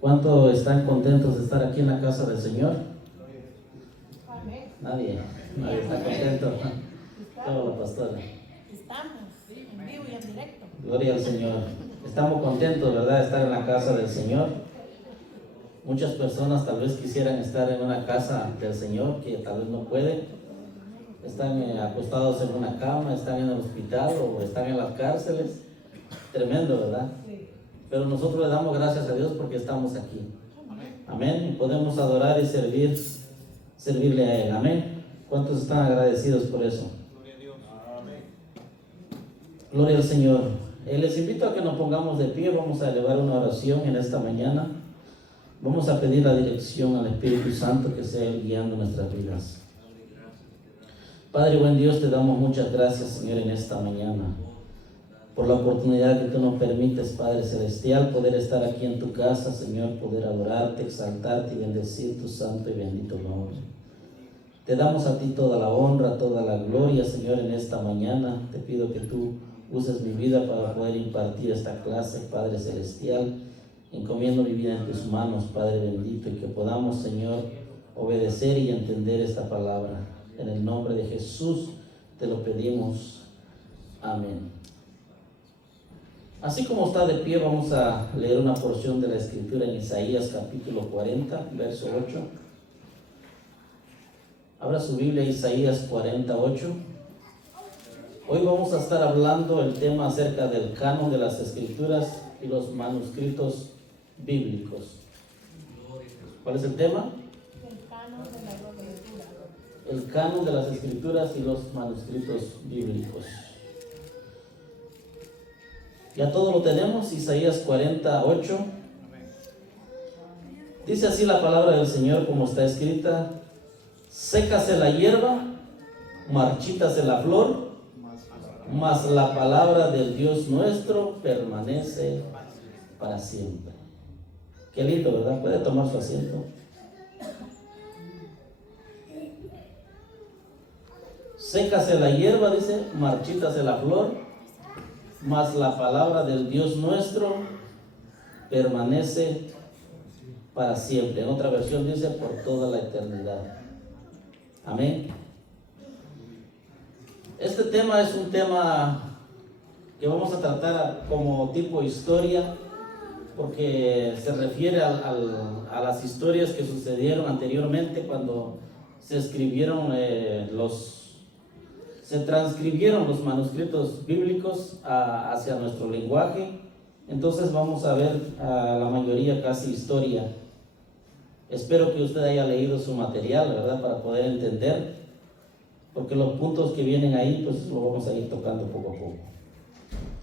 ¿Cuántos están contentos de estar aquí en la casa del Señor? Nadie está contento. Todo la pastora. Estamos en vivo y en directo. Gloria al Señor. Estamos contentos, ¿verdad?, de estar en la casa del Señor. Muchas personas tal vez quisieran estar en una casa del Señor, que tal vez no pueden. Están acostados en una cama, están en el hospital o están en las cárceles. Tremendo, ¿verdad? Pero nosotros le damos gracias a Dios porque estamos aquí. Amén. Y podemos adorar y servirle a Él. Amén. ¿Cuántos están agradecidos por eso? Gloria a Dios. Gloria al Señor. Les invito a que nos pongamos de pie. Vamos a elevar una oración en esta mañana. Vamos a pedir la dirección al Espíritu Santo que sea Él guiando nuestras vidas. Padre, buen Dios, te damos muchas gracias, Señor, en esta mañana, por la oportunidad que tú nos permites, Padre Celestial, poder estar aquí en tu casa, Señor, poder adorarte, exaltarte y bendecir tu santo y bendito nombre. Te damos a ti toda la honra, toda la gloria, Señor, en esta mañana. Te pido que tú uses mi vida para poder impartir esta clase, Padre Celestial. Encomiendo mi vida en tus manos, Padre bendito, y que podamos, Señor, obedecer y entender esta palabra. En el nombre de Jesús te lo pedimos. Amén. Así como está de pie, vamos a leer una porción de la Escritura en Isaías capítulo 40, verso 8. Abra su Biblia, Isaías 48. Hoy vamos a estar hablando el tema acerca del canon de las Escrituras y los manuscritos bíblicos. ¿Cuál es el tema? El canon de la escritura. El canon de las Escrituras y los manuscritos bíblicos. Ya todo lo tenemos, Isaías 48. Dice así la palabra del Señor como está escrita: sécase la hierba, marchítase la flor, mas la palabra del Dios nuestro permanece para siempre. Qué lindo, ¿verdad? Puede tomar su asiento. Sécase la hierba, dice, marchítase la flor, mas la palabra del Dios nuestro permanece para siempre. En otra versión dice, por toda la eternidad. Amén. Este tema es un tema que vamos a tratar como tipo historia, porque se refiere a las historias que sucedieron anteriormente cuando se escribieron se transcribieron los manuscritos bíblicos hacia nuestro lenguaje. Entonces vamos a ver a la mayoría casi historia. Espero que usted haya leído su material, ¿verdad?, para poder entender, porque los puntos que vienen ahí pues lo vamos a ir tocando poco a poco.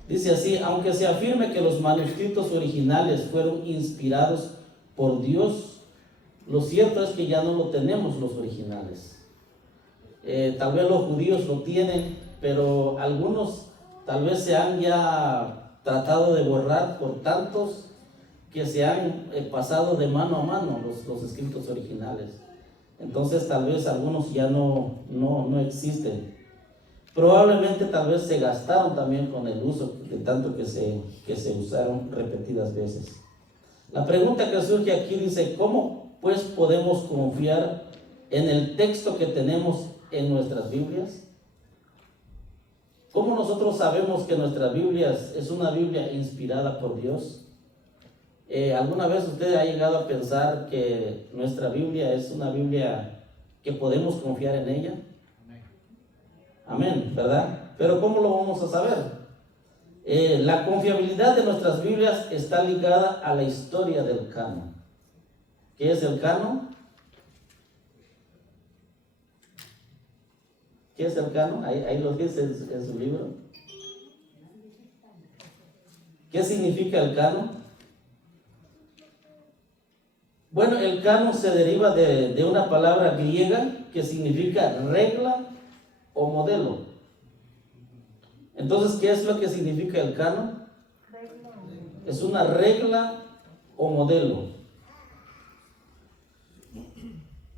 Dice así: aunque se afirme que los manuscritos originales fueron inspirados por Dios, lo cierto es que ya no lo tenemos los originales. Tal vez los judíos lo tienen, pero algunos tal vez se han ya tratado de borrar por tantos que se han pasado de mano a mano los escritos originales. Entonces tal vez algunos ya no existen. Probablemente tal vez se gastaron también con el uso de tanto que se usaron repetidas veces. La pregunta que surge aquí dice: ¿cómo pues podemos confiar en el texto que tenemos en nuestras Biblias? ¿Cómo nosotros sabemos que nuestras Biblias es una Biblia inspirada por Dios? ¿Alguna vez usted ha llegado a pensar que nuestra Biblia es una Biblia que podemos confiar en ella? Amén, ¿verdad? Pero ¿cómo lo vamos a saber? La confiabilidad de nuestras Biblias está ligada a la historia del canon. ¿Qué es el canon? ¿Qué es el canon? Ahí lo dice en su libro. ¿Qué significa el canon? Bueno, el canon se deriva de una palabra griega que significa regla o modelo. Entonces, ¿qué es lo que significa el canon? Es una regla o modelo.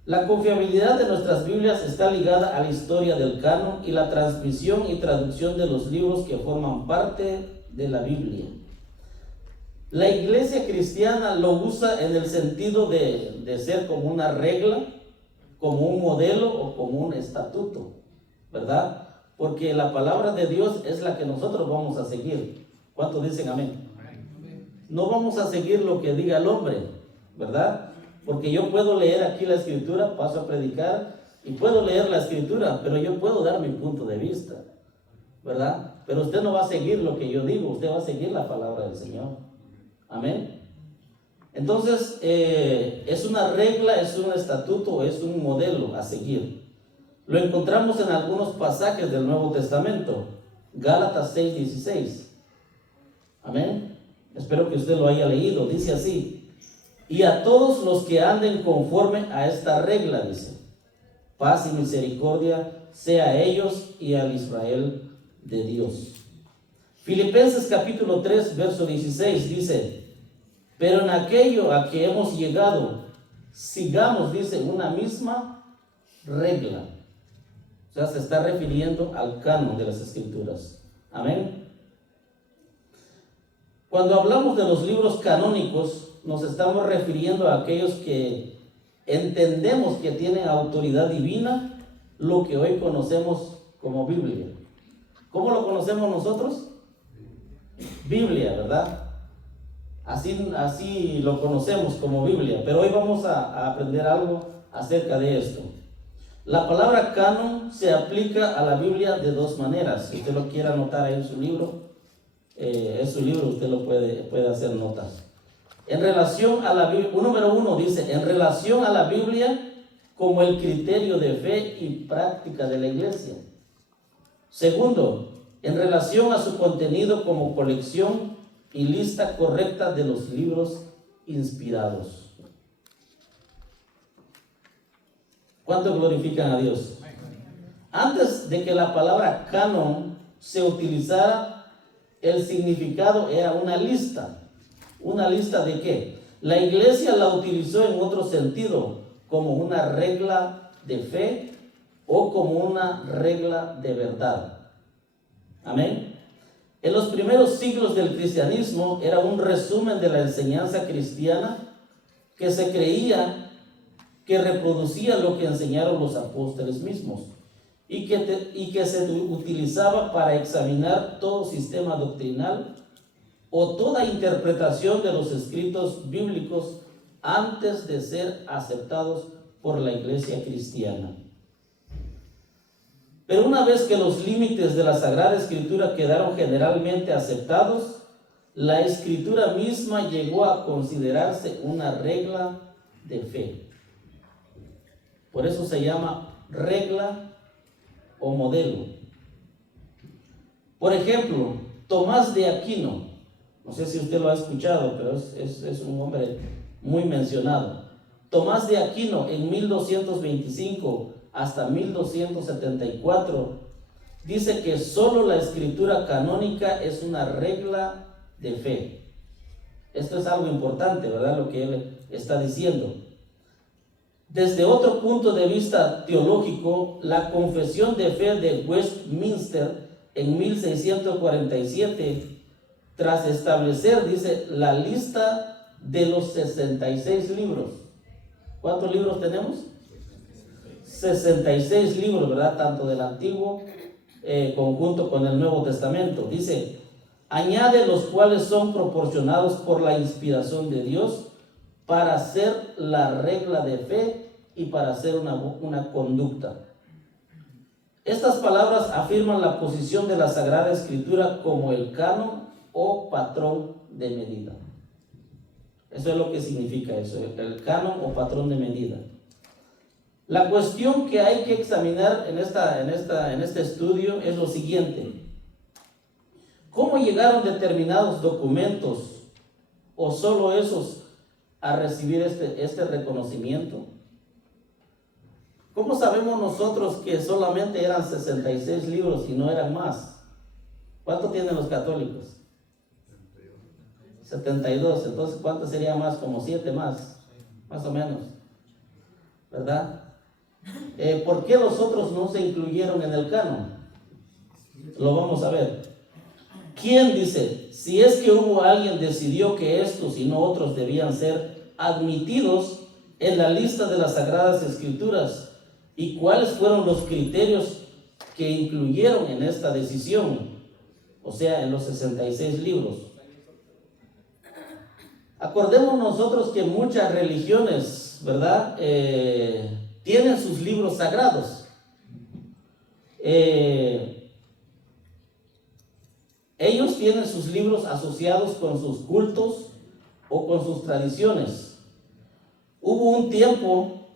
La confiabilidad de nuestras Biblias está ligada a la historia del canon y la transmisión y traducción de los libros que forman parte de la Biblia. La iglesia cristiana lo usa en el sentido de ser como una regla, como un modelo o como un estatuto, ¿verdad? Porque la palabra de Dios es la que nosotros vamos a seguir. ¿Cuántos dicen amén? No vamos a seguir lo que diga el hombre, ¿verdad? Porque yo puedo leer aquí la escritura, paso a predicar y puedo leer la escritura, pero yo puedo dar mi punto de vista, ¿verdad? Pero usted no va a seguir lo que yo digo, usted va a seguir la palabra del Señor. Amén. Entonces, es una regla, es un estatuto, es un modelo a seguir. Lo encontramos en algunos pasajes del Nuevo Testamento. Gálatas 6:16. Amén. Espero que usted lo haya leído. Dice así: y a todos los que anden conforme a esta regla, dice, paz y misericordia sea a ellos y al Israel de Dios. Filipenses capítulo 3, verso 16 dice: pero en aquello a que hemos llegado, sigamos, dice, una misma regla. O sea, se está refiriendo al canon de las Escrituras. Amén. Cuando hablamos de los libros canónicos, nos estamos refiriendo a aquellos que entendemos que tienen autoridad divina, lo que hoy conocemos como Biblia. ¿Cómo lo conocemos nosotros? Biblia, ¿verdad? Así lo conocemos como Biblia, pero hoy vamos a aprender algo acerca de esto. La palabra canon se aplica a la Biblia de dos maneras. Si usted lo quiere anotar ahí en su libro, es su libro, usted lo puede hacer notas. En relación a la Biblia, número 1 dice, en relación a la Biblia como el criterio de fe y práctica de la iglesia. Segundo, en relación a su contenido como colección y lista correcta de los libros inspirados. ¿Cuánto glorifican a Dios? Antes de que la palabra canon se utilizara, el significado era una lista. ¿Una lista de qué? La iglesia la utilizó en otro sentido, como una regla de fe o como una regla de verdad. Amén. En los primeros siglos del cristianismo era un resumen de la enseñanza cristiana que se creía que reproducía lo que enseñaron los apóstoles mismos y que se utilizaba para examinar todo sistema doctrinal o toda interpretación de los escritos bíblicos antes de ser aceptados por la iglesia cristiana. Pero una vez que los límites de la Sagrada Escritura quedaron generalmente aceptados, la Escritura misma llegó a considerarse una regla de fe. Por eso se llama regla o modelo. Por ejemplo, Tomás de Aquino, no sé si usted lo ha escuchado, pero es un hombre muy mencionado. Tomás de Aquino en 1225 hasta 1274 dice que solo la escritura canónica es una regla de fe. Esto es algo importante, ¿verdad? Lo que él está diciendo. Desde otro punto de vista teológico, la Confesión de Fe de Westminster en 1647, tras establecer, dice, la lista de los 66 libros. ¿Cuántos libros tenemos? 66 libros, ¿verdad? Tanto del Antiguo conjunto con el Nuevo Testamento. Dice, añade los cuales son proporcionados por la inspiración de Dios para ser la regla de fe y para ser una conducta. Estas palabras afirman la posición de la Sagrada Escritura como el canon o patrón de medida. Eso es lo que significa eso, el canon o patrón de medida. La cuestión que hay que examinar en este estudio es lo siguiente: ¿cómo llegaron determinados documentos o solo esos a recibir este reconocimiento? ¿Cómo sabemos nosotros que solamente eran 66 libros y no eran más? ¿Cuánto tienen los católicos? 72. Entonces, ¿cuánto sería más? Como 7 más o menos, ¿verdad? ¿Por qué los otros no se incluyeron en el canon? Lo vamos a ver. ¿Quién dice? si es que hubo alguien decidió que estos y no otros debían ser admitidos en la lista de las Sagradas Escrituras, y cuáles fueron los criterios que incluyeron en esta decisión, o sea, en los 66 libros. Acordemos nosotros que muchas religiones, ¿verdad?, tienen sus libros sagrados. Ellos tienen sus libros asociados con sus cultos o con sus tradiciones. Hubo un tiempo,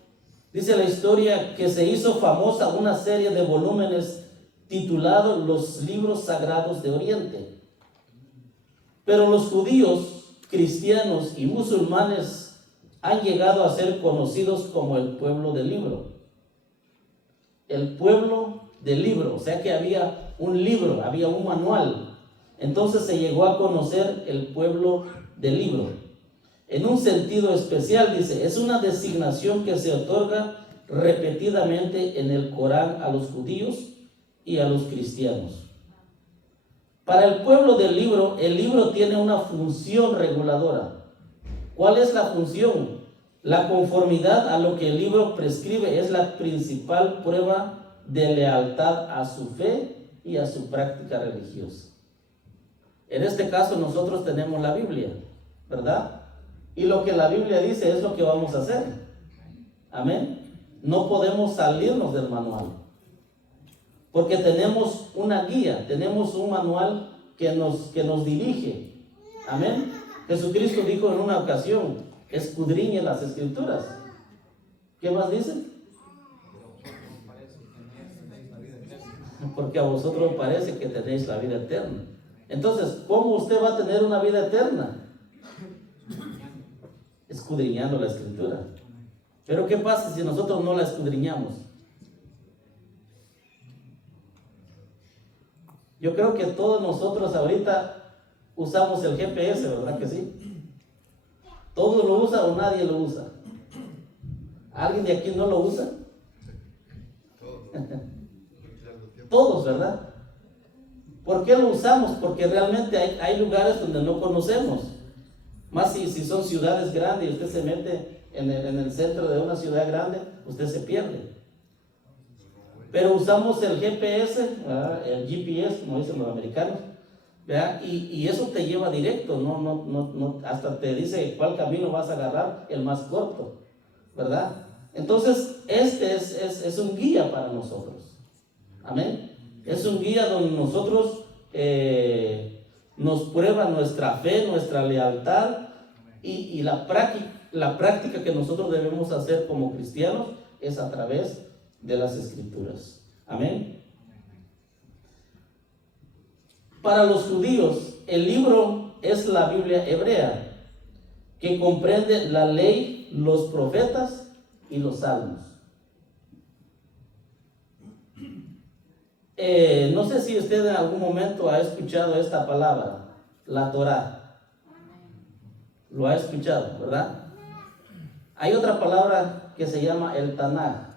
dice la historia, que se hizo famosa una serie de volúmenes titulados Los Libros Sagrados de Oriente. Pero los judíos, cristianos y musulmanes han llegado a ser conocidos como el pueblo del libro. El pueblo del libro, o sea que había un libro, había un manual. Entonces se llegó a conocer el pueblo del libro. En un sentido especial, dice, es una designación que se otorga repetidamente en el Corán a los judíos y a los cristianos. Para el pueblo del libro, el libro tiene una función reguladora. ¿Cuál es la función? La conformidad a lo que el libro prescribe es la principal prueba de lealtad a su fe y a su práctica religiosa. En este caso nosotros tenemos la Biblia, ¿verdad? Y lo que la Biblia dice es lo que vamos a hacer. Amén. No podemos salirnos del manual, porque tenemos una guía, tenemos un manual que nos dirige. Amén. Jesucristo dijo en una ocasión, escudriñe las Escrituras. ¿Qué más dice? Porque a vosotros parece que tenéis la vida eterna. Entonces, ¿cómo usted va a tener una vida eterna? Escudriñando la Escritura. Pero ¿qué pasa si nosotros no la escudriñamos? Yo creo que todos nosotros ahorita usamos el GPS, ¿verdad que sí? ¿Todos lo usan o nadie lo usa? ¿Alguien de aquí no lo usa? Todos, ¿verdad? ¿Por qué lo usamos? Porque realmente hay lugares donde no conocemos. Más si son ciudades grandes y usted se mete en el centro de una ciudad grande, usted se pierde. Pero usamos el GPS, ¿verdad? El GPS, como dicen los americanos, ¿verdad? Y eso te lleva directo, no, hasta te dice cuál camino vas a agarrar, el más corto, ¿verdad? Entonces, este es un guía para nosotros. Amén. Es un guía donde nosotros nos prueba nuestra fe, nuestra lealtad y la práctica que nosotros debemos hacer como cristianos es a través de las Escrituras. Amén. Para los judíos, el libro es la Biblia hebrea, que comprende la ley, los profetas y los salmos. No sé si usted en algún momento ha escuchado esta palabra, la Torá. Lo ha escuchado, ¿verdad? Hay otra palabra que se llama el Tanaj.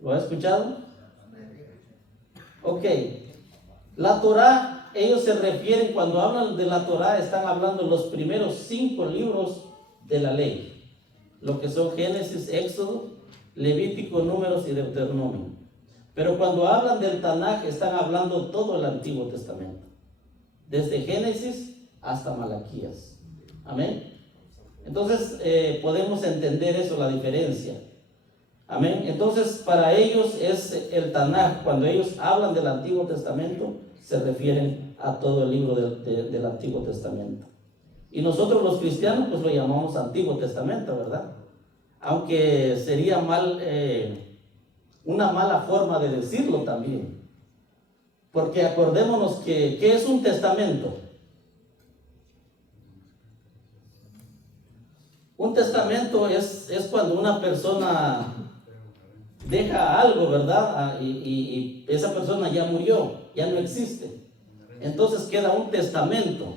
¿Lo ha escuchado? Ok. La Torá, ellos se refieren, cuando hablan de la Torá, están hablando de los primeros 5 libros de la ley. Lo que son Génesis, Éxodo, Levítico, Números y Deuteronomio. Pero cuando hablan del Tanaj, están hablando todo el Antiguo Testamento, desde Génesis hasta Malaquías. Amén. Entonces podemos entender eso, la diferencia. Amén. Entonces para ellos es el Tanaj. Cuando ellos hablan del Antiguo Testamento, se refieren a todo el libro del Antiguo Testamento. Y nosotros los cristianos pues lo llamamos Antiguo Testamento, ¿verdad? Aunque sería una mala forma de decirlo también. Porque acordémonos que ¿qué es un testamento? Un testamento es cuando una persona deja algo, ¿verdad? Y esa persona ya murió, ya no existe. Entonces queda un testamento.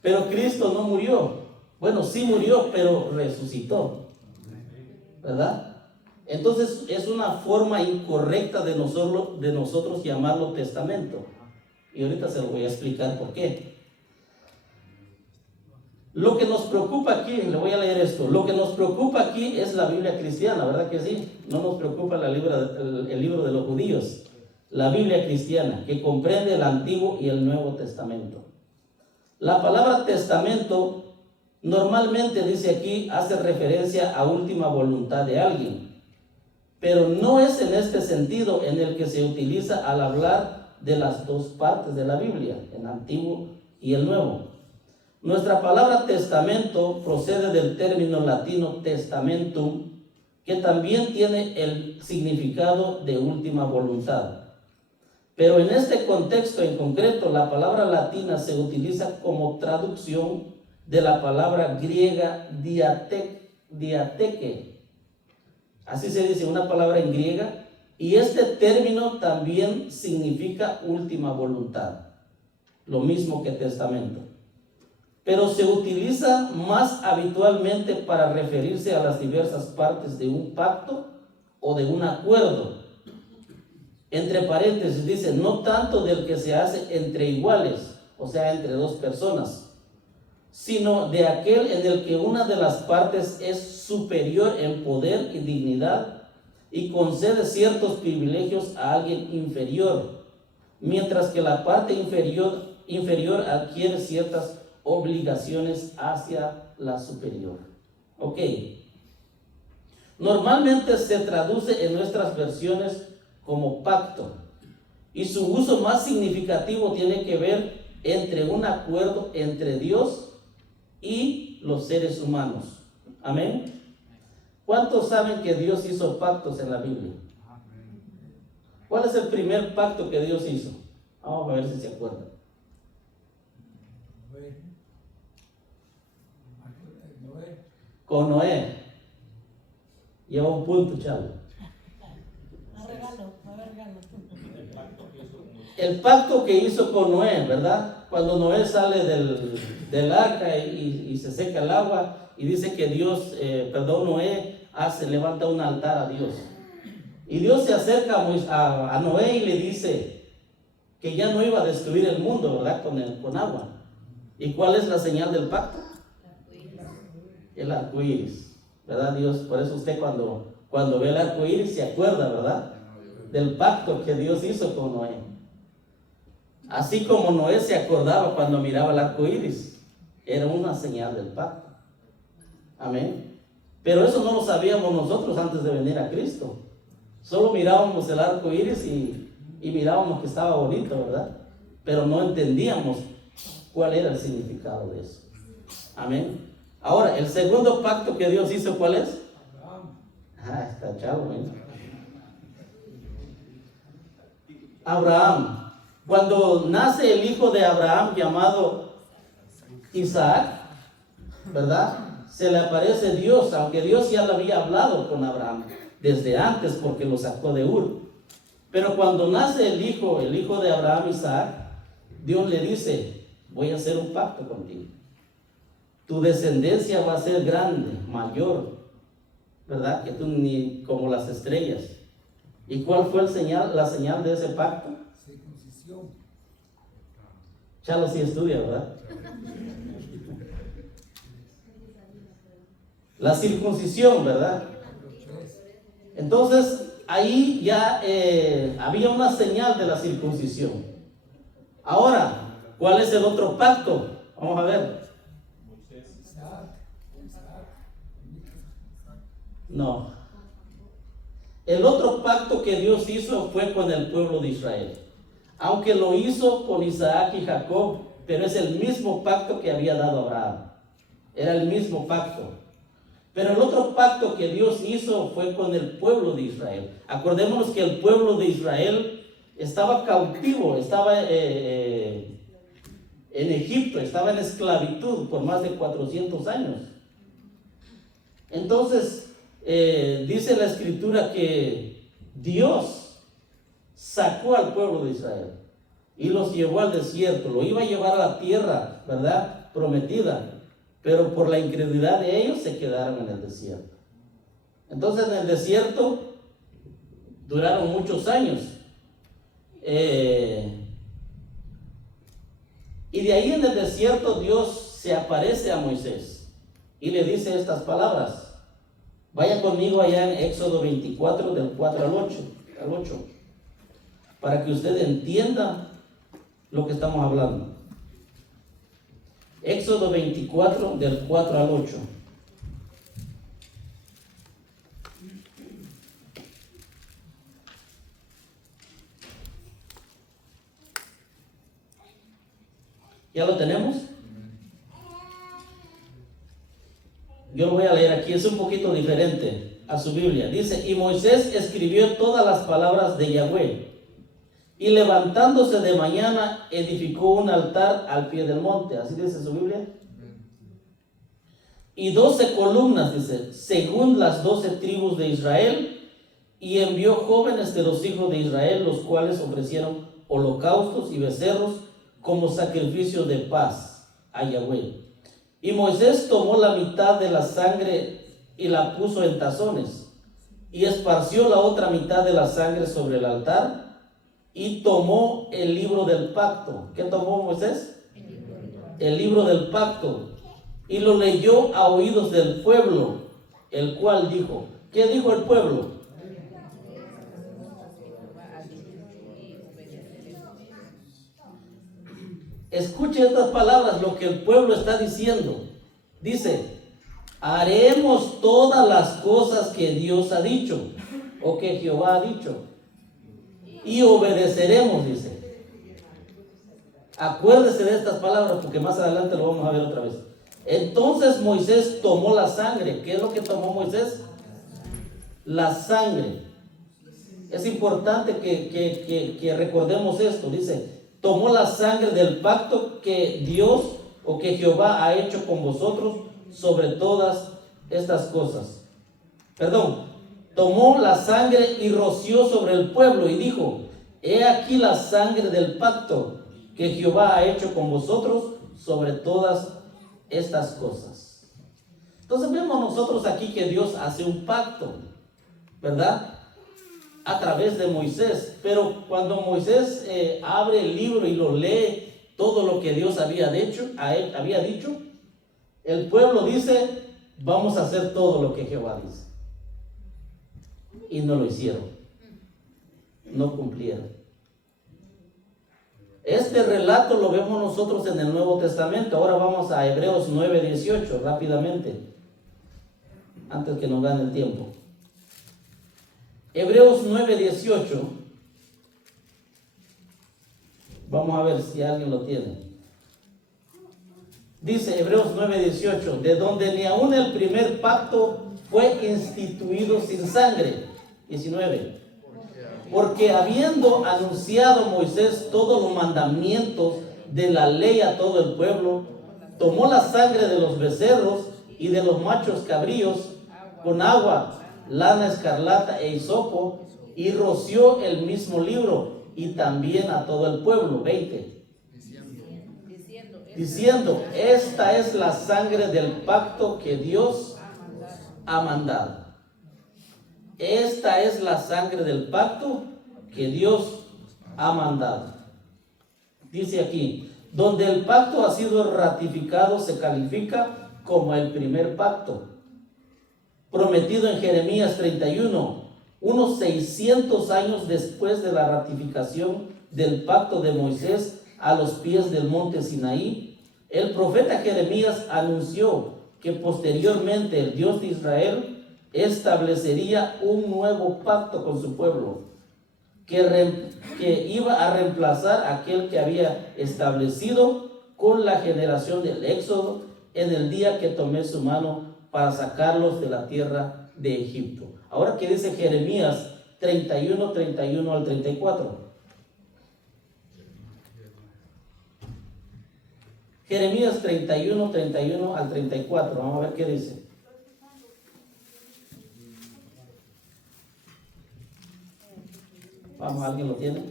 Pero Cristo no murió. Bueno, sí murió, pero resucitó, ¿verdad? Entonces es una forma incorrecta de nosotros llamarlo testamento. Y ahorita se lo voy a explicar por qué. Lo que nos preocupa aquí, le voy a leer esto, lo que nos preocupa aquí es la Biblia cristiana, ¿verdad que sí? No nos preocupa el libro de los judíos, la Biblia cristiana, que comprende el Antiguo y el Nuevo Testamento. La palabra testamento normalmente, dice aquí, hace referencia a última voluntad de alguien, pero no es en este sentido en el que se utiliza al hablar de las dos partes de la Biblia, el Antiguo y el Nuevo. Nuestra palabra testamento procede del término latino testamentum, que también tiene el significado de última voluntad. Pero en este contexto en concreto, la palabra latina se utiliza como traducción de la palabra griega diateque. Así se dice, una palabra en griega, y este término también significa última voluntad, lo mismo que testamento. Pero se utiliza más habitualmente para referirse a las diversas partes de un pacto o de un acuerdo. Entre paréntesis dice, no tanto del que se hace entre iguales, o sea, entre dos personas, sino de aquel en el que una de las partes es superior en poder y dignidad y concede ciertos privilegios a alguien inferior, mientras que la parte inferior adquiere ciertas obligaciones hacia la superior. Ok. Normalmente se traduce en nuestras versiones como pacto, y su uso más significativo tiene que ver entre un acuerdo entre Dios y los seres humanos. Amén. ¿Cuántos saben que Dios hizo pactos en la Biblia? ¿Cuál es el primer pacto que Dios hizo? Vamos a ver si se acuerdan. Con Noé. Lleva un punto, chavo. El pacto que hizo con Noé, ¿verdad? Cuando Noé sale del arca y se seca el agua, y dice que Noé levanta un altar a Dios. Y Dios se acerca a Noé y le dice que ya no iba a destruir el mundo, ¿verdad? Con agua. ¿Y cuál es la señal del pacto? El arco iris, ¿verdad? Dios, por eso usted cuando ve el arco iris se acuerda, ¿verdad? Del pacto que Dios hizo con Noé. Así como Noé se acordaba cuando miraba el arco iris, era una señal del pacto. Amén. Pero eso no lo sabíamos nosotros antes de venir a Cristo. Solo mirábamos el arco iris y mirábamos que estaba bonito, ¿verdad? Pero no entendíamos cuál era el significado de eso. Amén. Ahora, el segundo pacto que Dios hizo, ¿cuál es? Está chavo, ¿eh? Abraham. Cuando nace el hijo de Abraham llamado Isaac, ¿verdad? Se le aparece Dios, aunque Dios ya le había hablado con Abraham desde antes porque lo sacó de Ur. Pero cuando nace el hijo de Abraham, Isaac, Dios le dice, voy a hacer un pacto contigo. Tu descendencia va a ser grande, mayor, ¿verdad? Que tú ni como las estrellas. ¿Y cuál fue la señal de ese pacto? Circuncisión. Chalo sí estudia, ¿verdad? La circuncisión, ¿verdad? Entonces, ahí ya había una señal de la circuncisión. Ahora, ¿cuál es el otro pacto? Vamos a ver. No. El otro pacto que Dios hizo fue con el pueblo de Israel. Aunque lo hizo con Isaac y Jacob, pero es el mismo pacto que había dado Abraham. Era el mismo pacto. Pero el otro pacto que Dios hizo fue con el pueblo de Israel. Acordémonos que el pueblo de Israel estaba cautivo, estaba en Egipto, estaba en esclavitud por más de 400 años. Entonces, dice la escritura que Dios sacó al pueblo de Israel y los llevó al desierto, lo iba a llevar a la tierra, ¿verdad? Prometida, pero por la incredulidad de ellos se quedaron en el desierto. Entonces en el desierto duraron muchos años. Y de ahí en el desierto Dios se aparece a Moisés y le dice estas palabras. Vaya conmigo allá en Éxodo 24 del 4 al 8, para que usted entienda lo que estamos hablando. Éxodo 24 del 4 al 8. ¿Ya lo tenemos? Yo lo voy a leer aquí, es un poquito diferente a su Biblia. Dice, y Moisés escribió todas las palabras de Yahweh, y levantándose de mañana edificó un altar al pie del monte. Así dice su Biblia. Y 12 columnas, dice, según las 12 tribus de Israel, y envió jóvenes de los hijos de Israel, los cuales ofrecieron holocaustos y becerros como sacrificio de paz a Yahweh. Y Moisés tomó la mitad de la sangre y la puso en tazones, y esparció la otra mitad de la sangre sobre el altar, y tomó el libro del pacto. ¿Qué tomó Moisés? El libro del pacto, y lo leyó a oídos del pueblo, el cual dijo, ¿qué dijo el pueblo? Escuche estas palabras, lo que el pueblo está diciendo. Dice, haremos todas las cosas que Dios ha dicho, o que Jehová ha dicho, y obedeceremos, dice. Acuérdese de estas palabras, porque más adelante lo vamos a ver otra vez. Entonces Moisés tomó la sangre. ¿Qué es lo que tomó Moisés? La sangre. Es importante que recordemos esto. Dice, tomó la sangre del pacto que Dios o que Jehová ha hecho con vosotros sobre todas estas cosas. Tomó la sangre y roció sobre el pueblo y dijo, he aquí la sangre del pacto que Jehová ha hecho con vosotros sobre todas estas cosas. Entonces vemos nosotros aquí que Dios hace un pacto, ¿verdad? A través de Moisés. Pero cuando Moisés abre el libro y lo lee, todo lo que Dios había dicho, el pueblo dice, vamos a hacer todo lo que Jehová dice. Y no lo hicieron, no cumplieron. Este relato lo vemos nosotros en el Nuevo Testamento. Ahora vamos a Hebreos 9:18 rápidamente, antes que nos gane el tiempo. Hebreos 9:18. Vamos a ver si alguien lo tiene. Dice Hebreos 9:18, de donde ni aun el primer pacto fue instituido sin sangre. 19. Porque habiendo anunciado Moisés todos los mandamientos de la ley a todo el pueblo, tomó la sangre de los becerros y de los machos cabríos con agua, lana escarlata e hisopo, y roció el mismo libro y también a todo el pueblo. 20. Diciendo, esta es la sangre del pacto que Dios ha mandado. Esta es la sangre del pacto que Dios ha mandado. Dice aquí, donde el pacto ha sido ratificado se califica como el primer pacto, prometido en Jeremías 31, unos 600 años después de la ratificación del pacto de Moisés a los pies del monte Sinaí. El profeta Jeremías anunció que posteriormente el Dios de Israel establecería un nuevo pacto con su pueblo, que iba a reemplazar aquel que había establecido con la generación del Éxodo en el día que tomé su mano para sacarlos de la tierra de Egipto. Ahora que dice Jeremías 31 al 34. Jeremías 31 al 34. Vamos a ver qué dice. Vamos, ¿alguien lo tiene?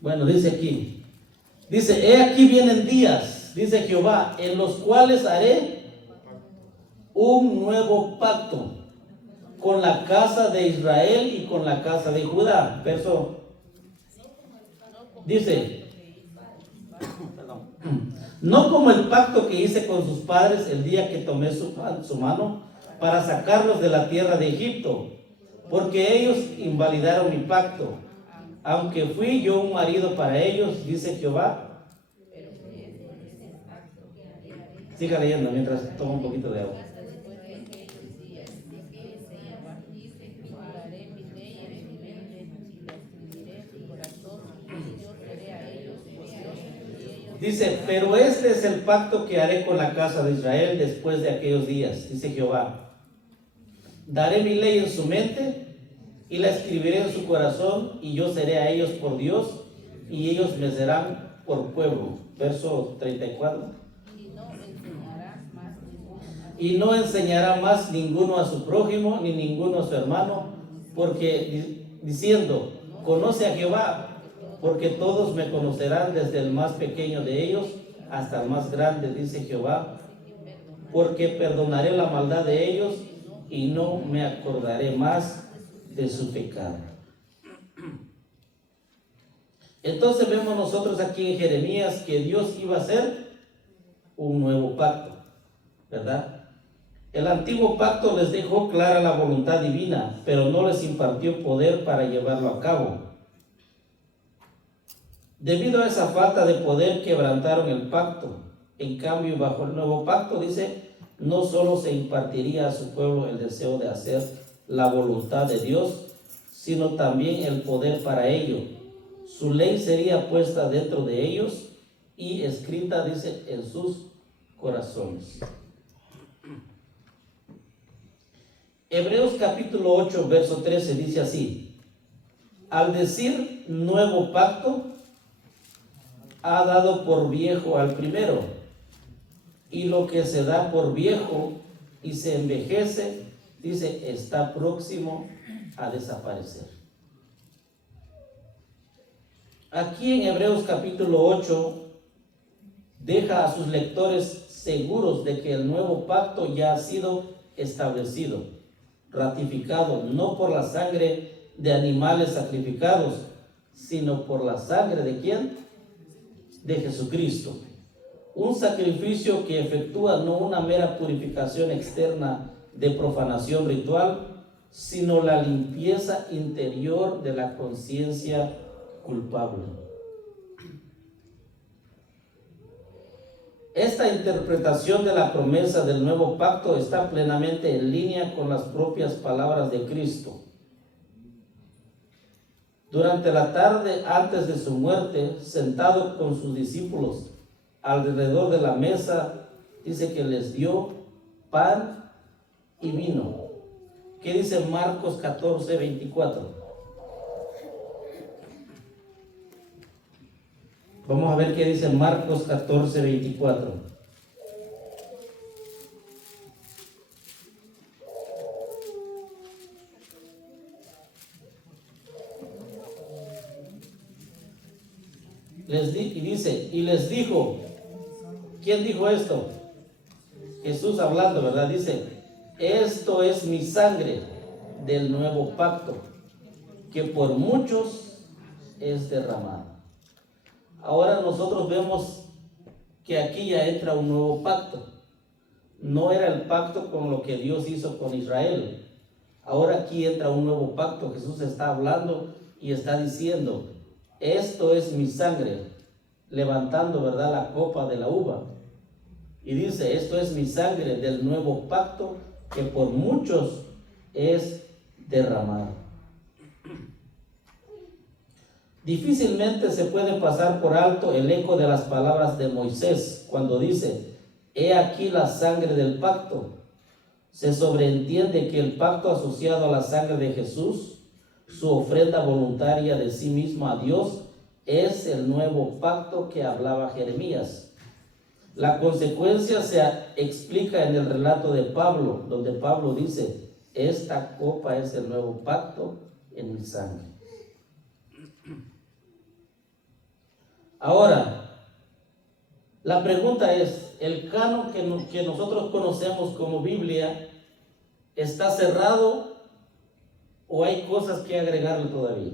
Bueno, dice aquí. Dice, he aquí vienen días, dice Jehová, en los cuales haré un nuevo pacto con la casa de Israel y con la casa de Judá. Verso dice, no como el pacto que hice con sus padres el día que tomé su mano para sacarlos de la tierra de Egipto, porque ellos invalidaron mi pacto, aunque fui yo un marido para ellos, dice Jehová. Siga leyendo mientras tomo un poquito de agua. Dice, pero este es el pacto que haré con la casa de Israel después de aquellos días, dice Jehová. Daré mi ley en su mente y la escribiré en su corazón, y yo seré a ellos por Dios y ellos me serán por pueblo. Verso 34. Y no enseñará más ninguno a su prójimo ni ninguno a su hermano, porque diciendo, conoce a Jehová, porque todos me conocerán, desde el más pequeño de ellos hasta el más grande, dice Jehová, porque perdonaré la maldad de ellos y no me acordaré más de su pecado. Entonces vemos nosotros aquí en Jeremías que Dios iba a hacer un nuevo pacto, ¿verdad? El antiguo pacto les dejó clara la voluntad divina, pero no les impartió poder para llevarlo a cabo. Debido a esa falta de poder, quebrantaron el pacto. En cambio, bajo el nuevo pacto, dice, no solo se impartiría a su pueblo el deseo de hacer la voluntad de Dios, sino también el poder para ello. Su ley sería puesta dentro de ellos y escrita, dice, en sus corazones. Hebreos capítulo 8, verso 13 dice así: al decir nuevo pacto, ha dado por viejo al primero, y lo que se da por viejo y se envejece, dice, está próximo a desaparecer. Aquí en Hebreos capítulo 8 deja a sus lectores seguros de que el nuevo pacto ya ha sido establecido, ratificado, no por la sangre de animales sacrificados, sino por la sangre ¿de quién? De Jesucristo. Un sacrificio que efectúa no una mera purificación externa de profanación ritual, sino la limpieza interior de la conciencia culpable. Esta interpretación de la promesa del nuevo pacto está plenamente en línea con las propias palabras de Cristo. Durante la tarde antes de su muerte, sentado con sus discípulos alrededor de la mesa, dice que les dio pan y vino. ¿Qué dice Marcos 14, 24? Vamos a ver qué dice Marcos 14, 24. Y les dijo, ¿quién dijo esto? Jesús hablando, ¿verdad? Dice, esto es mi sangre del nuevo pacto, que por muchos es derramada. Ahora nosotros vemos que aquí ya entra un nuevo pacto. No era el pacto con lo que Dios hizo con Israel. Ahora aquí entra un nuevo pacto. Jesús está hablando y está diciendo, esto es mi sangre, levantando, ¿verdad?, la copa de la uva. Y dice, esto es mi sangre del nuevo pacto, que por muchos es derramado. Difícilmente se puede pasar por alto el eco de las palabras de Moisés cuando dice, he aquí la sangre del pacto. Se sobreentiende que el pacto asociado a la sangre de Jesús, su ofrenda voluntaria de sí mismo a Dios, es el nuevo pacto que hablaba Jeremías. La consecuencia se explica en el relato de Pablo, donde Pablo dice, esta copa es el nuevo pacto en mi sangre. Ahora, la pregunta es, ¿el canon que nosotros conocemos como Biblia está cerrado ¿O hay cosas que agregarle todavía?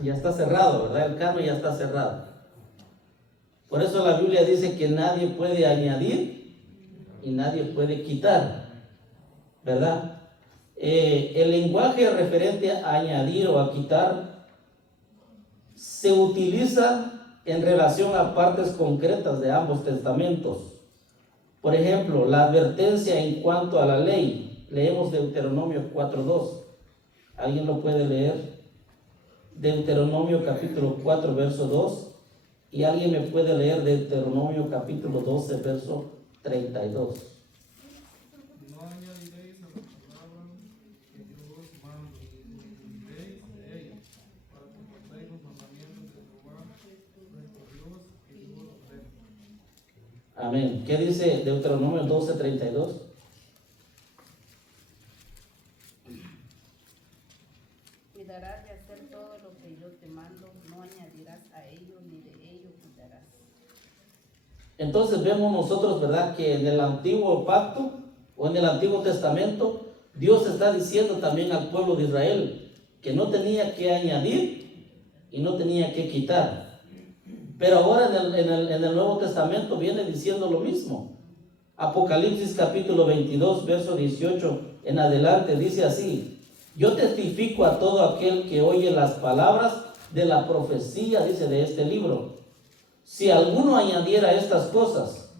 Ya está cerrado, ¿verdad? El canon ya está cerrado. Por eso la Biblia dice que nadie puede añadir y nadie puede quitar, ¿verdad? El lenguaje referente a añadir o a quitar se utiliza en relación a partes concretas de ambos testamentos. Por ejemplo, la advertencia en cuanto a la ley. Leemos Deuteronomio 4:2. ¿Alguien lo puede leer? Deuteronomio capítulo 4, verso 2. Y alguien me puede leer Deuteronomio capítulo 12, verso 32. No añadiréis a la palabra que yo os mando, ni diréis de ella, para que guardéis los mandamientos de Jehová, vuestro Dios, que yo os ordeno. Amén. ¿Qué dice Deuteronomio 12, 32? Cuidarás de hacer todo lo que yo te mando, no añadirás a ello ni de ello quitarás. Entonces vemos nosotros, ¿verdad?, que en el antiguo pacto o en el Antiguo Testamento, Dios está diciendo también al pueblo de Israel que no tenía que añadir y no tenía que quitar. Pero ahora en el Nuevo Testamento viene diciendo lo mismo. Apocalipsis capítulo 22, verso 18 en adelante dice así: yo testifico a todo aquel que oye las palabras de la profecía, dice, de este libro. Si alguno añadiera estas cosas,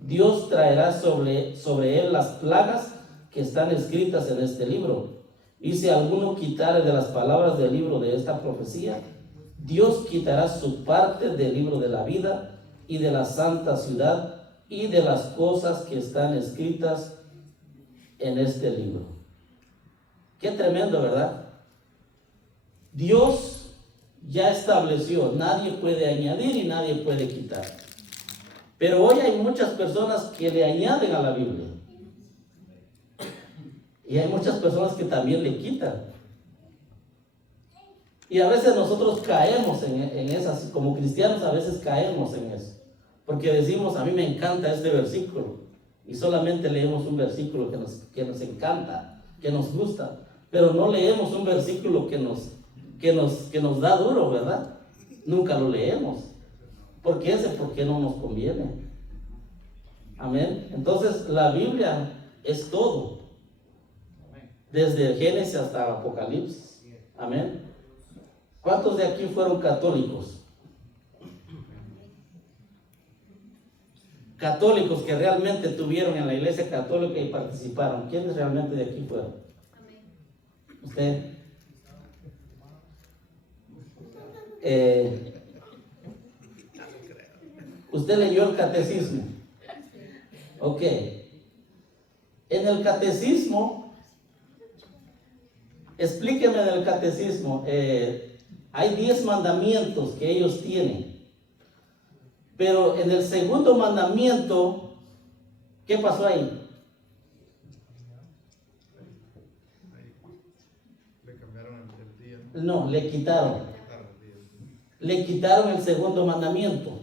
Dios traerá sobre él las plagas que están escritas en este libro. Y si alguno quitare de las palabras del libro de esta profecía, Dios quitará su parte del libro de la vida y de la santa ciudad y de las cosas que están escritas en este libro. Qué tremendo, ¿verdad? Dios ya estableció, nadie puede añadir y nadie puede quitar. Pero hoy hay muchas personas que le añaden a la Biblia. Y hay muchas personas que también le quitan. Y a veces nosotros caemos en esas, como cristianos a veces caemos en eso. Porque decimos, a mí me encanta este versículo. Y solamente leemos un versículo que nos encanta, que nos gusta. Pero no leemos un versículo que nos da duro, ¿verdad? Nunca lo leemos. ¿Por qué ese? Porque no nos conviene. Amén. Entonces la Biblia es todo. Desde Génesis hasta Apocalipsis. Amén. ¿Cuántos de aquí fueron católicos? Católicos que realmente tuvieron en la iglesia católica y participaron. ¿Quiénes realmente de aquí fueron? ¿Usted? ¿Usted leyó el catecismo? Ok. En el catecismo, explíqueme del catecismo. Hay 10 mandamientos que ellos tienen. Pero en el segundo mandamiento, ¿qué pasó ahí? Le cambiaron el día. No, le quitaron. Le quitaron el segundo mandamiento.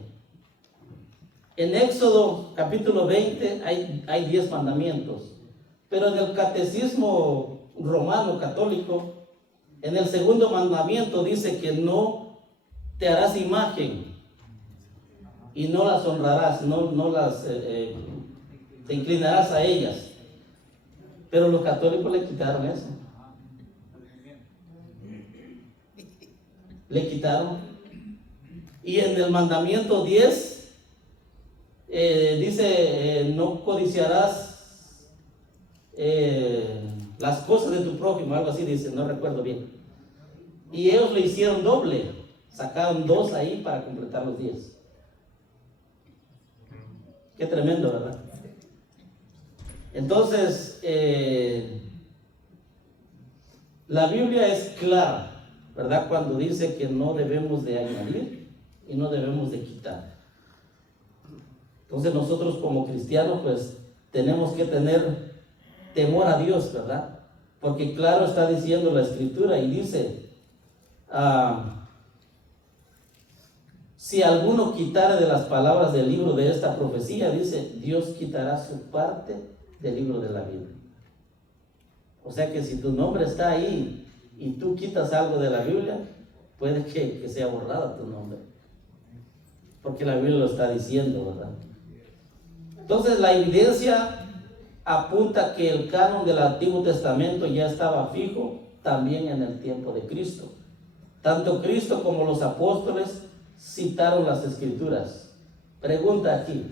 En Éxodo capítulo 20 hay 10 mandamientos. Pero en el catecismo romano católico, en el segundo mandamiento dice que no te harás imagen y no las honrarás, te inclinarás a ellas. Pero los católicos le quitaron eso. Le quitaron. Y en el mandamiento 10 dice, no codiciarás las cosas de tu prójimo, algo así dice, no recuerdo bien. Y ellos le hicieron doble, sacaron 2 ahí para completar los 10. Qué tremendo, ¿verdad? Entonces, la Biblia es clara, ¿verdad? Cuando dice que no debemos de añadir y no debemos de quitar. Entonces nosotros como cristianos pues tenemos que tener temor a Dios, ¿verdad? Porque claro está diciendo la Escritura y dice, si alguno quitara de las palabras del libro de esta profecía, dice, Dios quitará su parte del libro de la Biblia. O sea que si tu nombre está ahí y tú quitas algo de la Biblia, puede que sea borrado tu nombre. Porque la Biblia lo está diciendo, ¿verdad? Entonces la evidencia apunta que el canon del Antiguo Testamento ya estaba fijo también en el tiempo de Cristo. Tanto Cristo como los apóstoles citaron las Escrituras. Pregunta aquí: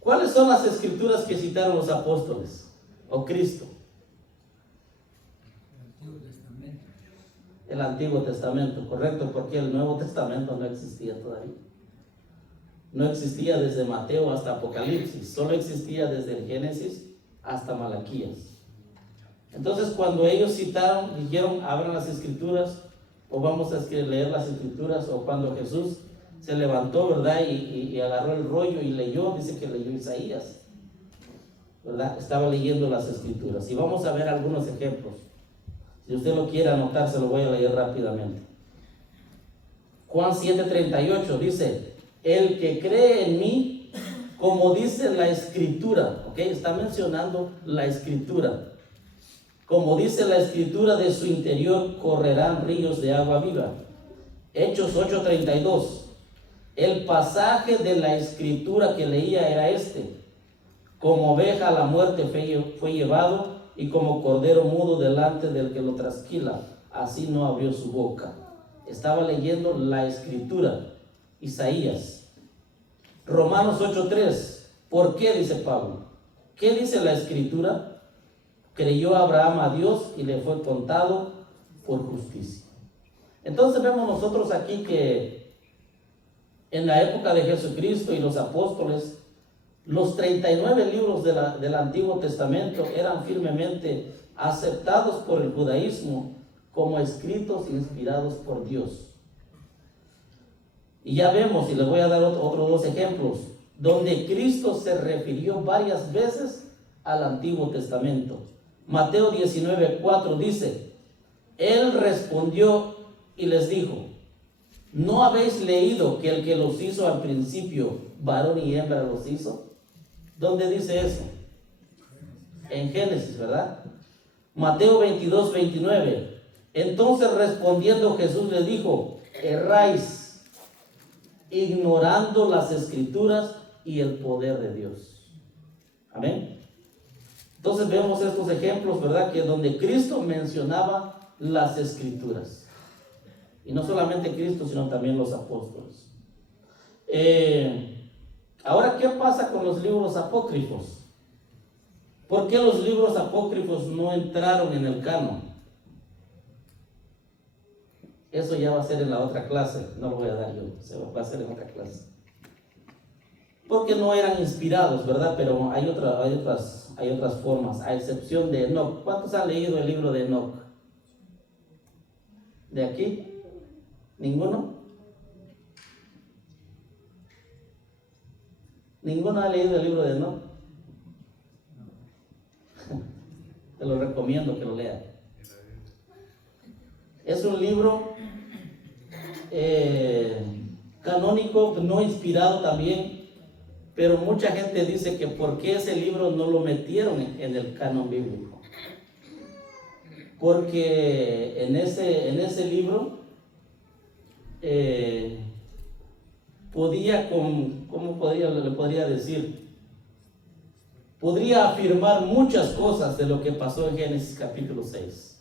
¿cuáles son las Escrituras que citaron los apóstoles o Cristo? El Antiguo Testamento, correcto, porque el Nuevo Testamento no existía todavía. No existía desde Mateo hasta Apocalipsis, solo existía desde el Génesis hasta Malaquías. Entonces, cuando ellos citaron, dijeron, abran las Escrituras, o vamos a leer las Escrituras, o cuando Jesús se levantó, ¿verdad? Y agarró el rollo y leyó, dice que leyó Isaías, ¿verdad? Estaba leyendo las Escrituras. Y vamos a ver algunos ejemplos. Si usted lo quiere anotar, se lo voy a leer rápidamente. Juan 7:38 dice, el que cree en mí, como dice la Escritura, ¿ok? Está mencionando la Escritura. Como dice la Escritura, de su interior correrán ríos de agua viva. Hechos 8:32. El pasaje de la Escritura que leía era este: como oveja a la muerte fue llevado, y como cordero mudo delante del que lo trasquila, así no abrió su boca. Estaba leyendo la Escritura, Isaías. Romanos 8:3. ¿Por qué? Dice Pablo. ¿Qué dice la Escritura? Creyó Abraham a Dios y le fue contado por justicia. Entonces vemos nosotros aquí que en la época de Jesucristo y los apóstoles, los 39 libros del Antiguo Testamento eran firmemente aceptados por el judaísmo como escritos inspirados por Dios. Y ya vemos, y les voy a dar otros dos ejemplos, donde Cristo se refirió varias veces al Antiguo Testamento. Mateo 19:4 dice, Él respondió y les dijo, ¿no habéis leído que el que los hizo al principio, varón y hembra los hizo? ¿Dónde dice eso? En Génesis, ¿verdad? Mateo 22:29. Entonces respondiendo Jesús les dijo, erráis, ignorando las Escrituras y el poder de Dios. Amén. Entonces vemos estos ejemplos, ¿verdad? Que donde Cristo mencionaba las Escrituras. Y no solamente Cristo, sino también los apóstoles. Ahora, ¿qué pasa con los libros apócrifos? ¿Por qué los libros apócrifos no entraron en el canon? Eso ya va a ser en la otra clase, no lo voy a dar yo, se va a hacer en otra clase. Porque no eran inspirados, ¿verdad? Pero hay otras formas, a excepción de Enoc. ¿Cuántos han leído el libro de Enoc? ¿De aquí? ¿Ninguno? ¿Ninguno ha leído el libro de Enoc? Te lo recomiendo que lo leas. Es un libro canónico, no inspirado también, pero mucha gente dice que por qué ese libro no lo metieron en el canon bíblico. Porque en ese libro le podría decir? Podría afirmar muchas cosas de lo que pasó en Génesis capítulo 6.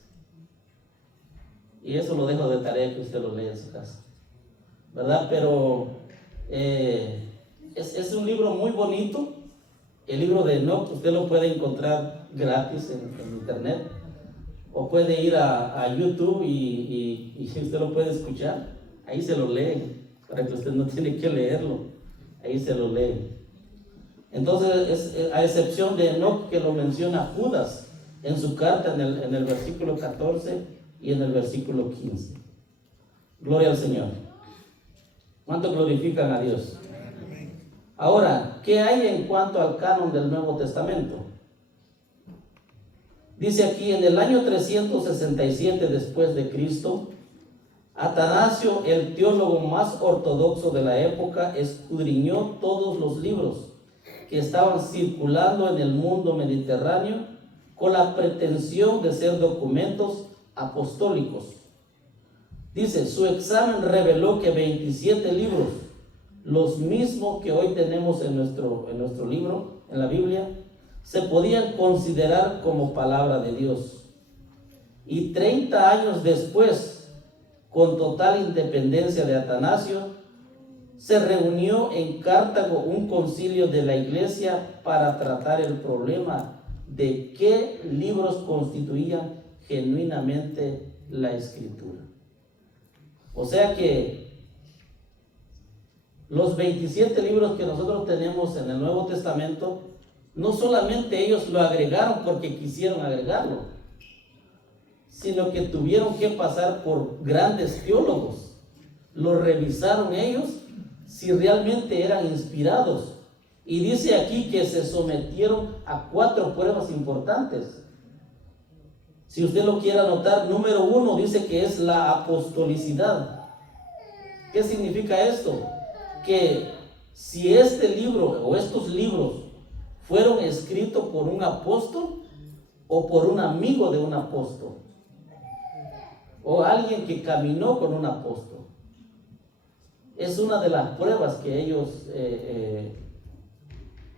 Y eso lo dejo de tarea que usted lo lea en su casa, ¿verdad? Pero es un libro muy bonito. El libro de Enoc usted lo puede encontrar gratis en internet, o puede ir a YouTube y usted lo puede escuchar. Ahí se lo lee, para que usted no tiene que leerlo. Ahí se lo lee. Entonces, a excepción de Enoc, que lo menciona Judas en su carta en el versículo 14 y en el versículo 15. Gloria al Señor. ¿Cuánto glorifican a Dios? Ahora, ¿qué hay en cuanto al canon del Nuevo Testamento? Dice aquí, en el año 367 después de Cristo, Atanasio, el teólogo más ortodoxo de la época, escudriñó todos los libros que estaban circulando en el mundo mediterráneo con la pretensión de ser documentos apostólicos. Dice, su examen reveló que 27 libros, los mismos que hoy tenemos en nuestro libro, en la Biblia, se podían considerar como palabra de Dios. Y 30 años después, con total independencia de Atanasio, se reunió en Cartago un concilio de la iglesia para tratar el problema de qué libros constituían genuinamente la escritura. O sea que los 27 libros que nosotros tenemos en el Nuevo Testamento, no solamente ellos lo agregaron porque quisieron agregarlo, sino que tuvieron que pasar por grandes teólogos. Lo revisaron ellos si realmente eran inspirados. Y dice aquí que se sometieron a 4 pruebas importantes. Si usted lo quiere anotar, número 1 dice que es la apostolicidad. ¿Qué significa esto? Que si este libro o estos libros fueron escritos por un apóstol o por un amigo de un apóstol o alguien que caminó con un apóstol. Es una de las pruebas que ellos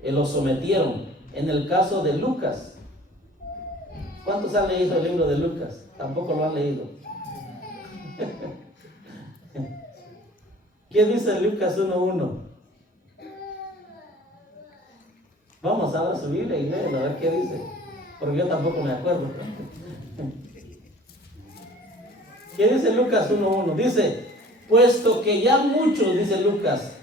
lo sometieron. En el caso de Lucas, ¿cuántos han leído el libro de Lucas? Tampoco lo han leído. ¿Qué dice Lucas 1:1? Vamos a ver su Biblia y léelo, a ver qué dice, porque yo tampoco me acuerdo. ¿Qué dice Lucas 1:1? Dice, puesto que ya muchos, dice Lucas,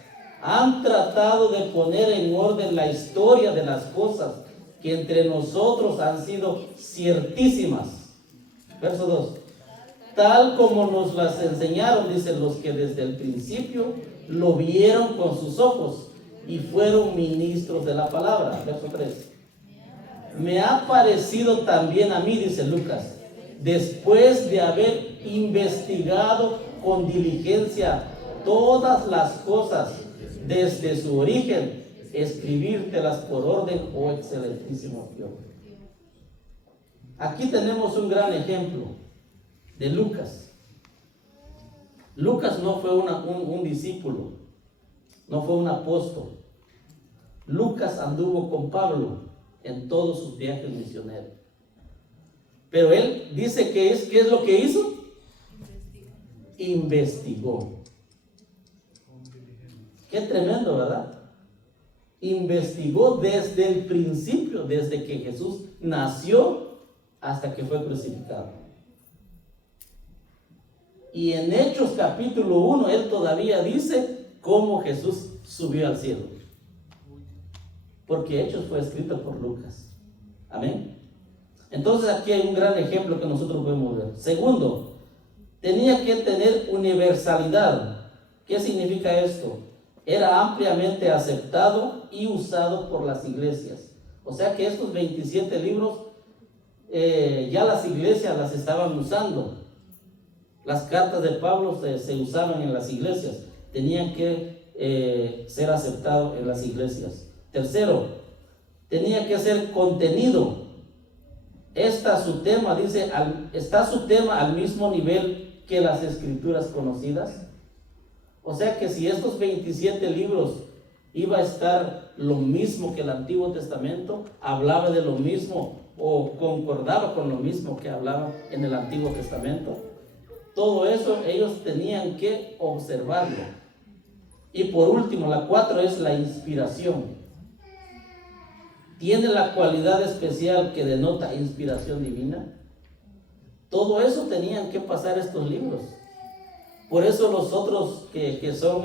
han tratado de poner en orden la historia de las cosas que entre nosotros han sido ciertísimas. Verso 2. Tal como nos las enseñaron, dicen los que desde el principio lo vieron con sus ojos y fueron ministros de la palabra. Verso 3. Me ha parecido también a mí, dice Lucas, después de haber investigado con diligencia todas las cosas desde su origen, escribírtelas por orden, oh excelentísimo Dios. Aquí tenemos un gran ejemplo de Lucas. Lucas no fue un discípulo, no fue un apóstol. Lucas anduvo con Pablo en todos sus viajes misioneros. Pero él dice que ¿qué es lo que hizo? Investigó. Qué tremendo, ¿verdad? Investigó desde el principio, desde que Jesús nació hasta que fue crucificado. Y en Hechos capítulo 1, él todavía dice cómo Jesús subió al cielo. Porque Hechos fue escrito por Lucas. Amén. Entonces aquí hay un gran ejemplo que nosotros podemos ver. Segundo, tenía que tener universalidad. ¿Qué significa esto? Era ampliamente aceptado y usado por las iglesias. O sea que estos 27 libros ya las iglesias las estaban usando. Las cartas de Pablo se usaban en las iglesias. Tenían que ser aceptados en las iglesias. Tercero, tenía que ser contenido. Está su tema al mismo nivel que las escrituras conocidas. O sea que si estos 27 libros iba a estar lo mismo que el Antiguo Testamento, hablaba de lo mismo o concordaba con lo mismo que hablaba en el Antiguo Testamento, todo eso ellos tenían que observarlo. Y por último, la 4 es la inspiración. ¿Tiene la cualidad especial que denota inspiración divina? Todo eso tenían que pasar estos libros. Por eso los otros que son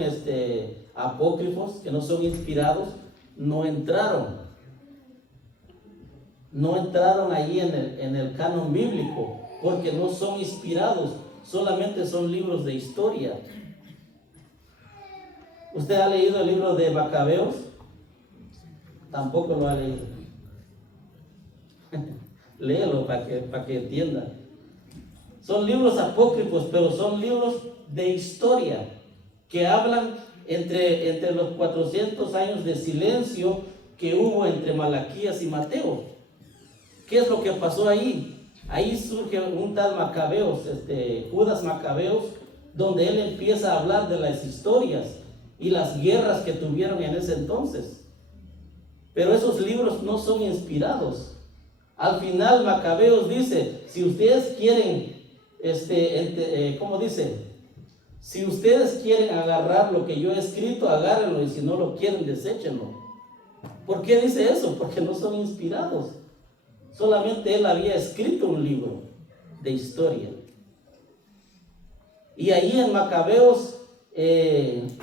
apócrifos, que no son inspirados, no entraron ahí en el canon bíblico, porque no son inspirados, solamente son libros de historia. ¿Usted ha leído el libro de Macabeos? Tampoco lo ha leído. Léelo para que entienda. Son libros apócrifos, pero son libros de historia que hablan entre los 400 años de silencio que hubo entre Malaquías y Mateo. ¿Qué es lo que pasó ahí? Ahí surge un tal Macabeos, Judas Macabeos, donde él empieza a hablar de las historias y las guerras que tuvieron en ese entonces. Pero esos libros no son inspirados. Al final Macabeos dice, si ustedes quieren, ¿cómo dice? Si ustedes quieren agarrar lo que yo he escrito, agárrenlo, y si no lo quieren, deséchenlo. ¿Por qué dice eso? Porque no son inspirados. Solamente él había escrito un libro de historia. Y ahí en Macabeos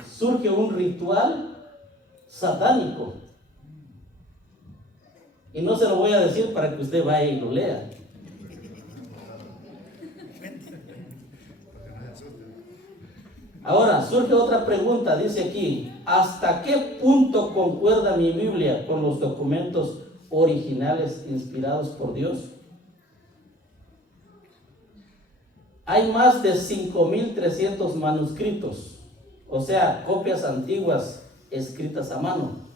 surge un ritual satánico. Y no se lo voy a decir para que usted vaya y lo lea. Ahora surge otra pregunta, dice aquí, ¿hasta qué punto concuerda mi Biblia con los documentos originales inspirados por Dios? Hay más de 5.300 manuscritos, o sea, copias antiguas escritas a mano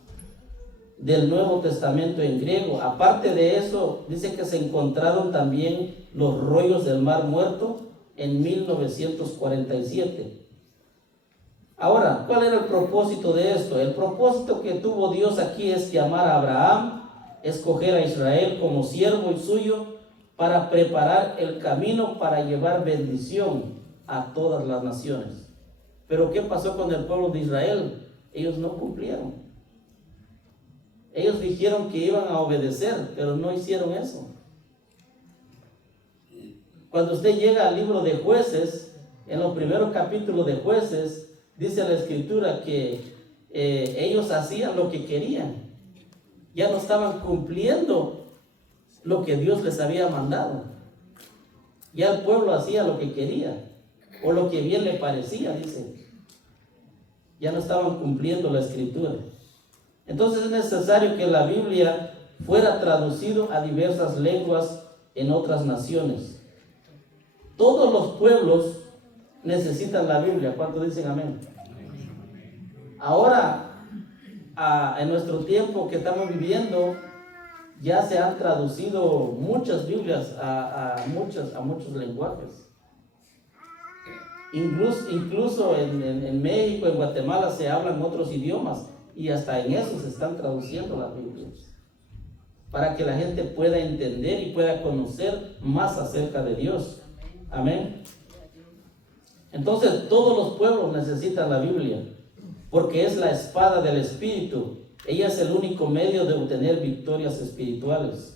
del Nuevo Testamento en griego. Aparte de eso, dice que se encontraron también los rollos del Mar Muerto en 1947. Ahora, ¿cuál era el propósito de esto? El propósito que tuvo Dios aquí es llamar a Abraham, escoger a Israel como siervo y suyo para preparar el camino para llevar bendición a todas las naciones. Pero ¿qué pasó con el pueblo de Israel? Ellos no cumplieron. Ellos dijeron que iban a obedecer, pero no hicieron eso. Cuando usted llega al libro de Jueces, en los primeros capítulos de Jueces, dice la Escritura que ellos hacían lo que querían. Ya no estaban cumpliendo lo que Dios les había mandado. Ya el pueblo hacía lo que quería, o lo que bien le parecía, dice. Ya no estaban cumpliendo la Escritura. Entonces es necesario que la Biblia fuera traducido a diversas lenguas en otras naciones. Todos los pueblos necesitan la Biblia. ¿Cuántos dicen amén? Ahora, en nuestro tiempo que estamos viviendo, ya se han traducido muchas Biblias a muchos lenguajes. Incluso en México, en Guatemala se hablan otros idiomas y hasta en eso se están traduciendo las Biblias para que la gente pueda entender y pueda conocer más acerca de Dios. Amén. Entonces todos los pueblos necesitan la Biblia porque es la espada del Espíritu. Ella es el único medio de obtener victorias espirituales.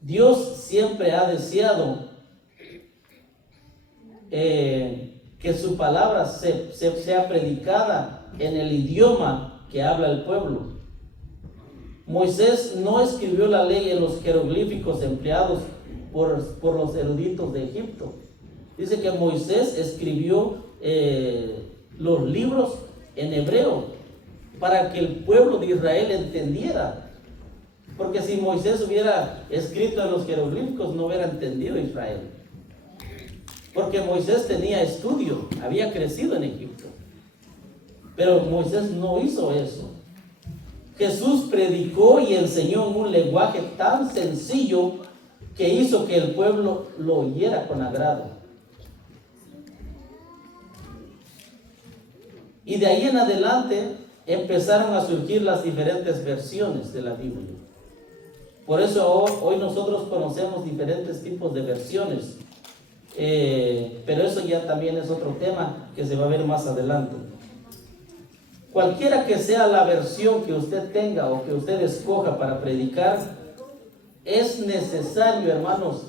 Dios siempre ha deseado que su palabra sea predicada en el idioma que habla el pueblo. Moisés no escribió la ley en los jeroglíficos empleados por los eruditos de Egipto. Dice que Moisés escribió los libros en hebreo para que el pueblo de Israel entendiera. Porque si Moisés hubiera escrito en los jeroglíficos, no hubiera entendido Israel. Porque Moisés tenía estudio, había crecido en Egipto. Pero Moisés no hizo eso. Jesús predicó y enseñó en un lenguaje tan sencillo que hizo que el pueblo lo oyera con agrado. Y de ahí en adelante empezaron a surgir las diferentes versiones de la Biblia. Por eso hoy nosotros conocemos diferentes tipos de versiones. Pero eso ya también es otro tema que se va a ver más adelante. Cualquiera que sea la versión que usted tenga o que usted escoja para predicar, es necesario, hermanos,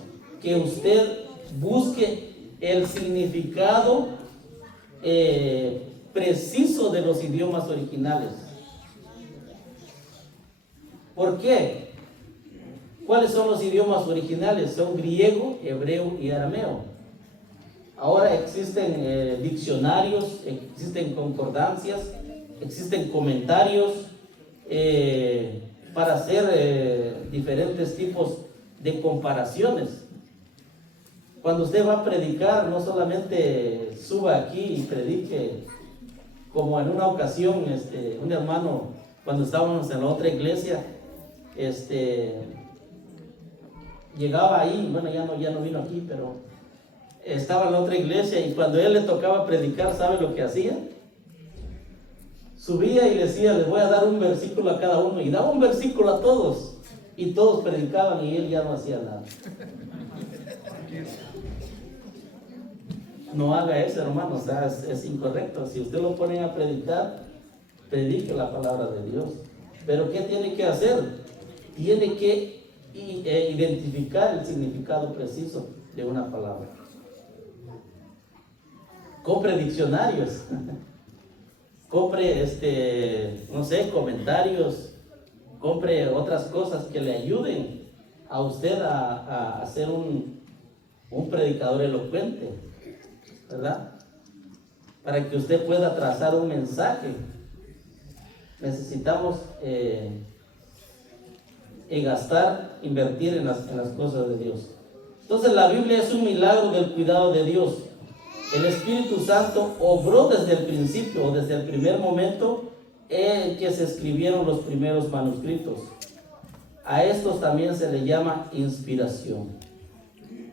que usted busque el significado preciso de los idiomas originales. ¿Por qué? ¿Cuáles son los idiomas originales? Son griego, hebreo y arameo. Ahora existen diccionarios, existen concordancias, existen comentarios para hacer diferentes tipos de comparaciones. Cuando usted va a predicar, no solamente suba aquí y predique, como en una ocasión, un hermano, cuando estábamos en la otra iglesia, llegaba ahí, bueno, ya no vino aquí, pero estaba en la otra iglesia, y cuando él le tocaba predicar, ¿sabe lo que hacía? Subía y decía, les voy a dar un versículo a cada uno, y daba un versículo a todos, y todos predicaban, y él ya no hacía nada. No haga eso, hermano, o sea, es incorrecto. Si usted lo pone a predicar, predique la palabra de Dios. Pero ¿qué tiene que hacer? Tiene que identificar el significado preciso de una palabra. Compre diccionarios, compre, no sé, comentarios, compre otras cosas que le ayuden a usted a ser un predicador elocuente, ¿verdad? Para que usted pueda trazar un mensaje, necesitamos invertir en las cosas de Dios. Entonces la Biblia es un milagro del cuidado de Dios. El Espíritu Santo obró desde el principio, o desde el primer momento en que se escribieron los primeros manuscritos. A estos también se le llama inspiración.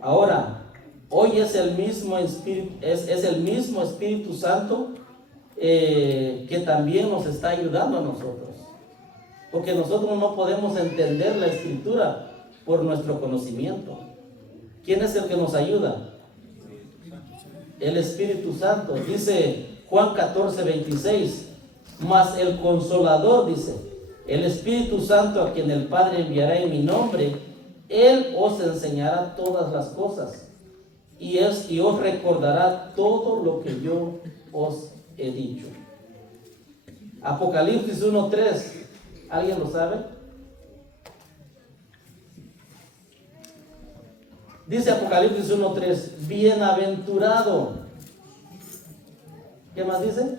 Ahora, hoy es el mismo Espíritu Santo que también nos está ayudando a nosotros. Porque nosotros no podemos entender la Escritura por nuestro conocimiento. ¿Quién es el que nos ayuda? El Espíritu Santo. Dice Juan 14:26, mas el Consolador, dice, el Espíritu Santo, a quien el Padre enviará en mi nombre, Él os enseñará todas las cosas y os recordará todo lo que yo os he dicho. Apocalipsis 1:3, ¿alguien lo sabe? Dice Apocalipsis 1:3, bienaventurado. ¿Qué más dice?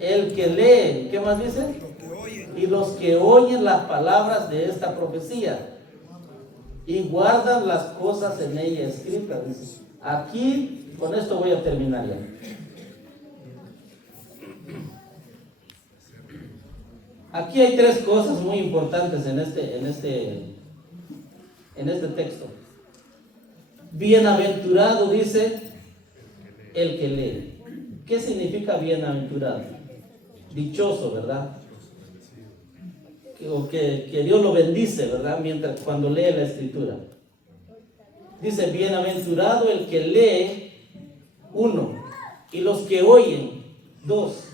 El que lee. ¿Qué más dice? Y los que oyen las palabras de esta profecía y guardan las cosas en ella escritas. Dice. Aquí, con esto voy a terminar ya. Aquí hay tres cosas muy importantes en este texto. Bienaventurado, dice el que lee. ¿Qué significa bienaventurado? Dichoso, ¿verdad? Que Dios lo bendice, ¿verdad? Cuando lee la Escritura. Dice, bienaventurado el que lee, 1, y los que oyen, 2,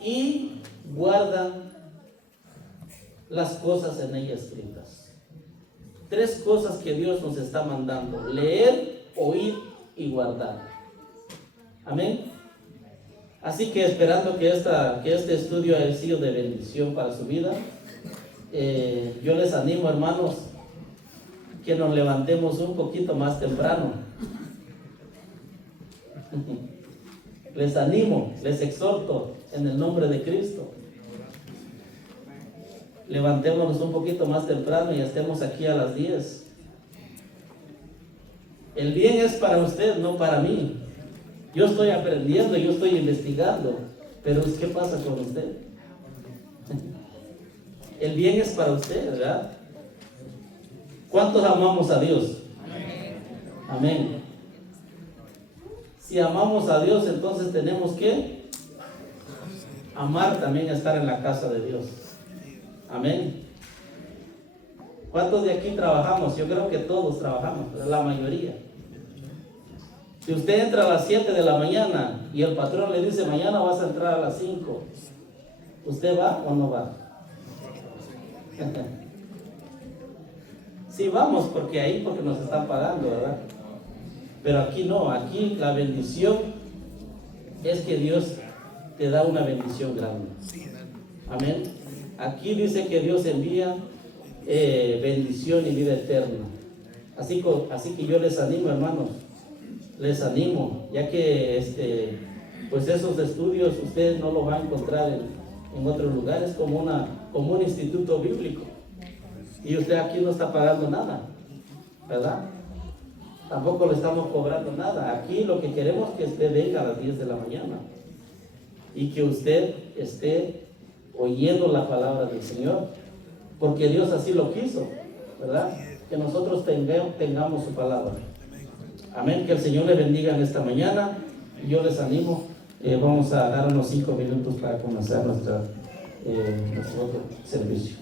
y guardan las cosas en ella escritas. Tres cosas que Dios nos está mandando: leer, oír y guardar. Amén. Así que esperando que este estudio haya sido de bendición para su vida, yo les animo, hermanos, que nos levantemos un poquito más temprano. Les animo, les exhorto en el nombre de Cristo. Levantémonos un poquito más temprano y estemos aquí a las 10. El bien es para usted, no para mí. Yo estoy aprendiendo, yo estoy investigando, pero ¿qué pasa con usted? El bien es para usted, ¿verdad? ¿Cuántos amamos a Dios? Amén. Si amamos a Dios, entonces tenemos que amar también a estar en la casa de Dios. Amén. ¿Cuántos de aquí trabajamos? Yo creo que todos trabajamos, la mayoría. Si usted entra a las 7 de la mañana y el patrón le dice mañana vas a entrar a las 5, ¿usted va o no va? Sí, vamos, porque nos están pagando, ¿verdad? Pero aquí no, aquí la bendición es que Dios te da una bendición grande. Amén. Aquí dice que Dios envía bendición y vida eterna. Así que yo les animo, hermanos, les animo, ya que pues esos estudios ustedes no los van a encontrar en otros lugares, como un instituto bíblico. Y usted aquí no está pagando nada, ¿verdad? Tampoco le estamos cobrando nada. Aquí lo que queremos es que usted venga a las 10 de la mañana y que usted esté oyendo la palabra del Señor, porque Dios así lo quiso, ¿verdad? Que nosotros tengamos su palabra. Amén. Que el Señor le bendiga en esta mañana. Yo les animo. Vamos a dar unos 5 minutos para comenzar nuestro otro servicio.